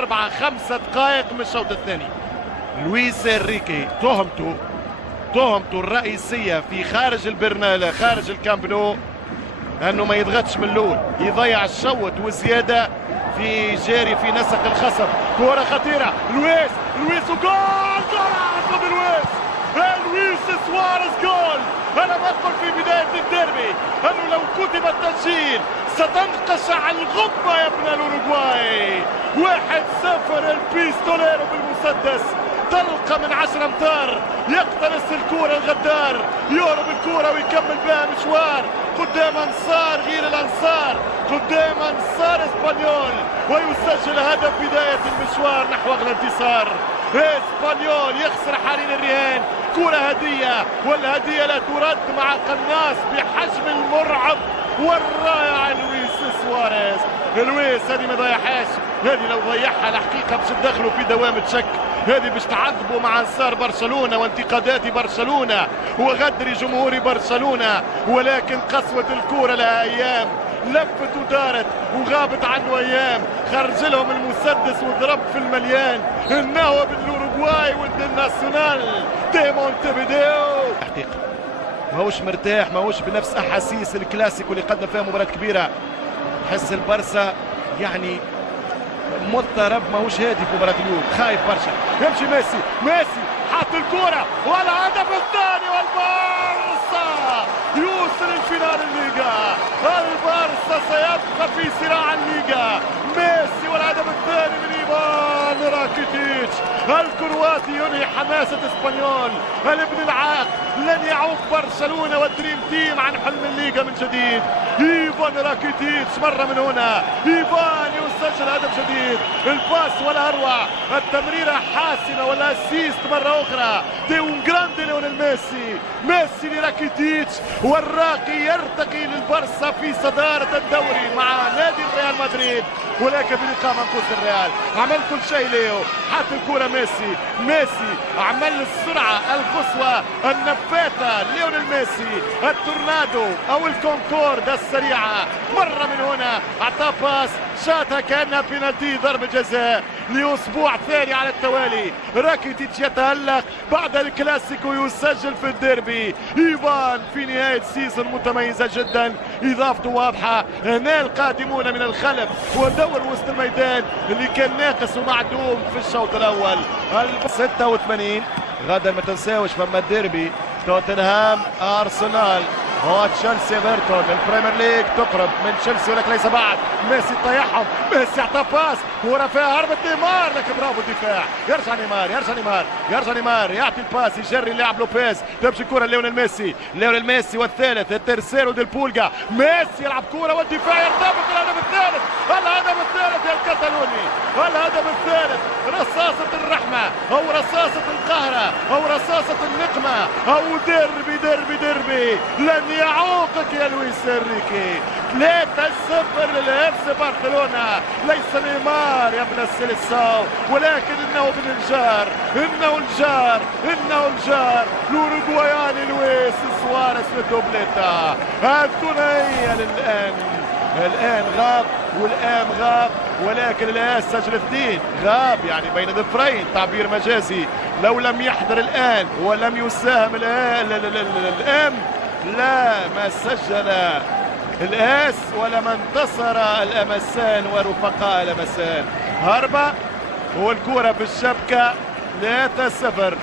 4-5 دقائق من الشوط الثاني. لويس انريكي تهمته الرئيسية في خارج البرنال خارج الكامب نو انه ما يضغطش من الاول، يضيع الشوط وزيادة في جاري في نسق الخصم. كرة خطيرة لويس وجول لويس سواريز جول. انا بقول في بداية الديربي انه لو كتب التسجيل ستنقشع الغبة يا ابن الاوروغواي. 1-0 البيستوليرو بالمسدس، طلقة من 10 امتار، يقتنص الكرة الغدار، يهرب الكرة ويكمل بها مشوار قدام انصار غير الانصار، قدام انصار اسبانيول، ويسجل هدف بداية المشوار نحو الانتصار. اسبانيول يخسر حاليا الرهان، كرة هدية والهدية لا ترد مع قناص بحجم المرعب والرائع لويس سواريز. لويس هذه ما ضيعهاش، هذه لو ضيعها الحقيقة باش تدخلوا في دوامة شك، هذه باش تعذبوا مع انصار برشلونة وانتقادات برشلونة وغدر جمهور برشلونة. ولكن قسوة الكرة لها ايام، لفت ودارت وغابت عنه ايام، خرج لهم المسدس وضرب في المليان. انه بالاوروغواي ولد الناسيونال دي مونتيفيديو حقيقة ماهوش مرتاح، ماهوش بنفس احاسيس الكلاسيكو اللي قدم فيها مباراة كبيرة. حس البرسا يعني مضطرب، ماهوش هادي في مباراة اليوم، خايف برشا. يمشي ميسي حط الكرة والهدف الثاني، والبارسا يوصل الفينال الليغا. البارسا سيبقى في صراع الليغا. ميسي والهدف الثاني من ايفان راكيتيتش الكرواتي ينهي حماسة اسبانيول. الابن العاق لن يعوق برشلونة والدريم تيم عن حلم الليغا من جديد. ايفان راكيتيتش مرة من هنا، ايفان يسجل هدف جديد، الباس ولا اروع، التمريرة حاسمة والاسيست مرة اخرى دي جراندي ليونيل ميسي لراكيتيتش، والراقي يرتقي للبرسا في صدارة الدوري مع نادي ريال مدريد. ولكن بلقاء منقوص الريال عمل كل شيء ليو، حط الكرة ميسي عمل السرعة القصوى النفاثة ليونيل ميسي، التورنادو او الكونكورد السريعة مرة من هنا، اعطاه باس شاتها كانها بينالتي ضربة جزاء لاسبوع ثاني على التوالي. راكيتيتش يتألق بعد الكلاسيكو، يسجل في الديربي. ايفان في نهاية سيزون متميزة جدا، اضافته واضحة. هنا القادمون من الخلف ودور وسط الميدان اللي كان ناقص ومعدوم في الشوط الاول. 86 غدا ما تنساوش فما الديربي توتنهام ارسنال، هو تشيلسي ايفرتون. البريمير ليج تقرب من تشيلسي ولكن ليس بعد. ميسي طيحهم، ميسي اعطى باس كرة فيها هربت نيمار، لكن برافو الدفاع. يرجع نيمار يعطي الباس، يجري اللاعب لوبيز، تمشي الكرة ليونيل ميسي والثالث الترسيرو ديل بولجا. ميسي يلعب كرة والدفاع يرتبط. الهدف الثالث يا الكتالوني، الهدف الثالث، رصاصة الرحمة او رصاصة القهرة او رصاصة النقمة او ديربي لن يعوقك يا لويس انريكي. 3-0 للإفس برشلونة. ليس نيمار يا ابن السيليساو، ولكن انه ابن الجار، انه الجار الاوروغواياني لويس سواريز في الدوبليتا. الثنائية الآن غاب والآن غاب، ولكن الآن سجل 2 غاب يعني بين ظفرين، تعبير مجازي. لو لم يحضر الآن ولم يساهم الآن لا ما سجل الآس ولا ما انتصر الأمسان ورفقاء الأمسان. هربة والكرة في الشبكة. 3-0.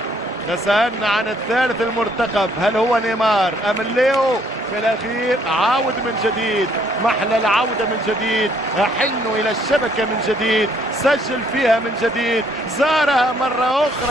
تسألنا عن الثالث المرتقب، هل هو نيمار أم ليو؟ في الأخير عاود من جديد، محل العودة من جديد، أحن إلى الشبكة من جديد، سجل فيها من جديد، زارها مرة أخرى.